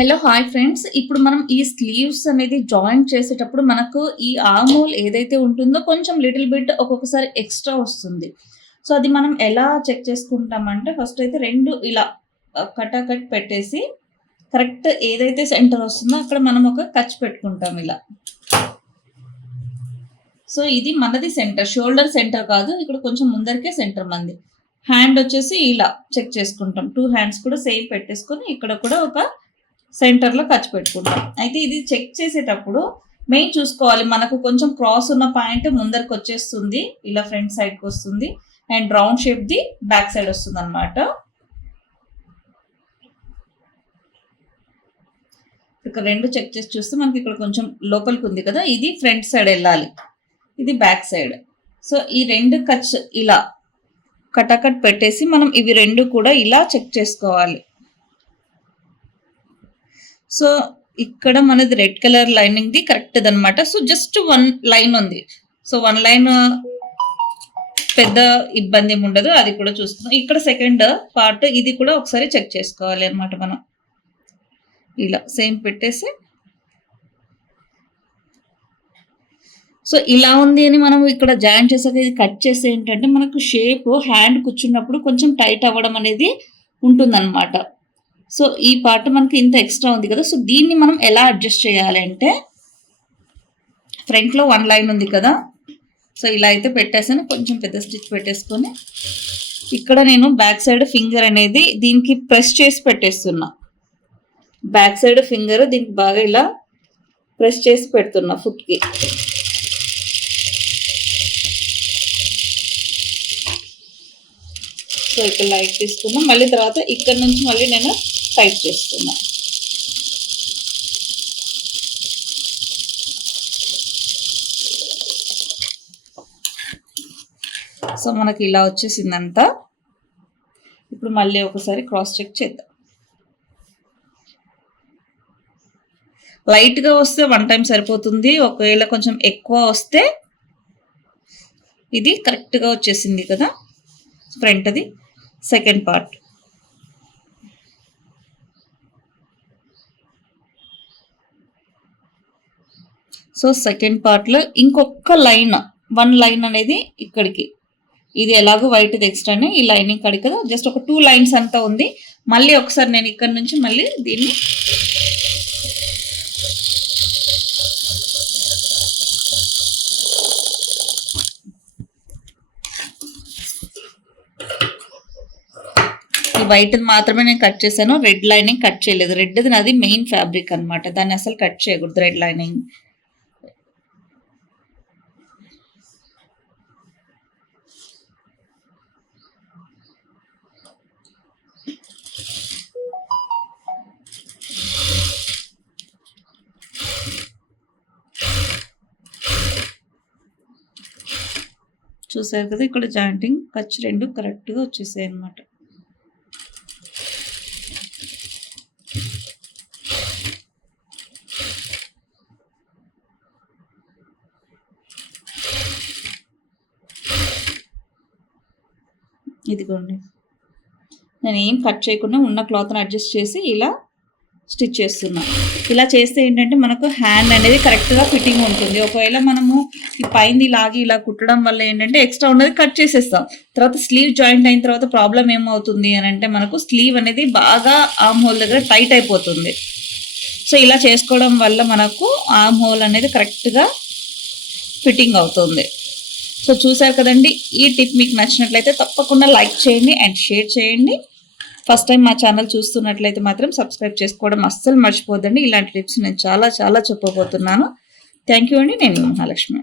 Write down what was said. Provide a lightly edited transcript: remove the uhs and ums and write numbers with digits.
Hello hi friends, ఇప్పుడు మనం ఈ స్లీవ్స్ అనేది జాయిన్ చేసేటప్పుడు మనకు ఈ ఆర్మ్ హోల్ ఏదైతే ఉంటుందో కొంచెం లిటిల్ బిట్ ఒక్కొక్కసారి ఎక్స్ట్రా వస్తుంది. సో అది మనం ఎలా చెక్ చేసుకుంటామంటే, ఫస్ట్ అయితే రెండు ఇలా కట్ పెట్టేసి కరెక్ట్ ఏదైతే సెంటర్ వస్తుందో అక్కడ మనం ఒక కచ్ పెట్టుకుంటాం ఇలా. సో ఇది మనది సెంటర్, షోల్డర్ సెంటర్ కాదు, ఇక్కడ కొంచెం ముందరికే సెంటర్ మంది. హ్యాండ్ వచ్చేసి ఇలా చెక్ చేసుకుంటాం, 2 హ్యాండ్స్ కూడా సేమ్ పెట్టేసుకొని ఇక్కడ కూడా ఒక సెంటర్లో ఖర్చు పెట్టుకుంటాం. అయితే ఇది చెక్ చేసేటప్పుడు మెయిన్ చూసుకోవాలి, మనకు కొంచెం క్రాస్ ఉన్న పాయింట్ ముందరికి వచ్చేస్తుంది, ఇలా ఫ్రంట్ సైడ్కి వస్తుంది, and round shape the back side వస్తుంది అనమాట. ఇక్కడ రెండు చెక్ చేసి చూస్తే మనకి ఇక్కడ కొంచెం లోపలికి ఉంది కదా, ఇది ఫ్రంట్ సైడ్ వెళ్ళాలి, ఇది బ్యాక్ సైడ్. సో ఈ రెండు కట్స్ ఇలా కట్ పెట్టేసి మనం ఇవి రెండు కూడా ఇలా చెక్ చేసుకోవాలి. సో ఇక్కడ మనది red colour lining the correct అనమాట. సో జస్ట్ 1 లైన్ ఉంది, సో 1 లైన్ పెద్ద ఇబ్బంది ఏమి ఉండదు, అది కూడా చూస్తున్నాం. ఇక్కడ సెకండ్ పార్ట్ ఇది కూడా ఒకసారి చెక్ చేసుకోవాలి అనమాట. మనం ఇలా సేమ్ పెట్టేసి, సో ఇలా ఉంది అని మనం ఇక్కడ జాయిన్ చేసాక ఇది కట్ చేస్తే ఏంటంటే మనకు షేప్ హ్యాండ్ కూర్చున్నప్పుడు కొంచెం టైట్ అవ్వడం అనేది ఉంటుందన్నమాట. సో ఈ పార్ట్ మనకి ఇంత ఎక్స్ట్రా ఉంది కదా, సో దీన్ని మనం ఎలా అడ్జస్ట్ చేయాలి అంటే, ఫ్రంట్లో 1 లైన్ ఉంది కదా, సో ఇలా అయితే పెట్టేసాను, కొంచెం పెద్ద స్టిచ్ పెట్టేసుకొని ఇక్కడ నేను బ్యాక్ సైడ్ ఫింగర్ అనేది దీనికి ప్రెస్ చేసి పెట్టేస్తున్నా. బ్యాక్ సైడ్ ఫింగర్ దీనికి బాగా ఇలా ప్రెస్ చేసి పెడుతున్నా ఫుట్కి. సో ఇక్కడ లైట్ తీసుకున్నా, మళ్ళీ తర్వాత ఇక్కడ నుంచి మళ్ళీ నేను టైట్ చేస్తున్నా. సో మనకి ఇలా వచ్చేసిందంతా. ఇప్పుడు మళ్ళీ ఒకసారి క్రాస్ చెక్ చేద్దాం. లైట్గా వస్తే 1 టైం సరిపోతుంది, ఒకవేళ కొంచెం ఎక్కువ వస్తే ఇది కరెక్ట్గా వచ్చేసింది కదా ఫ్రంట్ అది. సెకండ్ పార్ట్ సో సెకండ్ పార్ట్లో ఇంకొక లైన్ 1 లైన్ అనేది ఇక్కడికి, ఇది ఎలాగో వైట్ది ఎక్స్ట్రానే ఈ లైనింగ్ కడి కదా, జస్ట్ ఒక 2 లైన్స్ అంతా ఉంది. మళ్ళీ ఒకసారి నేను ఇక్కడ నుంచి మళ్ళీ దీన్ని ఈ వైట్ మాత్రమే నేను కట్ చేశాను, రెడ్ లైనింగ్ కట్ చేయలేదు. రెడ్ది నాది మెయిన్ ఫ్యాబ్రిక్ అనమాట, దాన్ని అసలు కట్ చేయకూడదు రెడ్ లైనింగ్. చూసారు కదా, ఇక్కడ జాయింటింగ్ ఖర్చు రెండు కరెక్ట్గా వచ్చేసాయి అన్నమాట. ఇదిగోండి, నేను ఏం కట్ చేయకుండా ఉన్న క్లాత్ని అడ్జస్ట్ చేసి ఇలా స్టిచ్ చేస్తున్నా. ఇలా చేస్తే ఏంటంటే మనకు హ్యాండ్ అనేది కరెక్ట్గా ఫిట్టింగ్ ఉంటుంది. ఒకవేళ మనము ఈ పైంది లాగి ఇలా కుట్టడం వల్ల ఏంటంటే ఎక్స్ట్రా ఉన్నది కట్ చేసేస్తాం. తర్వాత స్లీవ్ జాయింట్ అయిన తర్వాత ప్రాబ్లం ఏమవుతుంది అని అంటే, మనకు స్లీవ్ అనేది బాగా ఆర్మ్ హోల్ దగ్గర టైట్ అయిపోతుంది. సో ఇలా చేసుకోవడం వల్ల మనకు ఆర్మ్ హోల్ అనేది కరెక్ట్గా ఫిట్టింగ్ అవుతుంది. సో చూసారు కదండి, ఈ టిప్ మీకు నచ్చినట్లయితే తప్పకుండా లైక్ చేయండి అండ్ షేర్ చేయండి. ఫస్ట్ టైం మా ఛానల్ చూస్తున్నట్లయితే మాత్రం సబ్స్క్రైబ్ చేసుకోవడం అస్సలు మర్చిపోద్దండి. ఇలాంటి టిప్స్ నేను చాలా చెప్పబోతున్నాను. థ్యాంక్ యూ అండి. నేను మహాలక్ష్మి.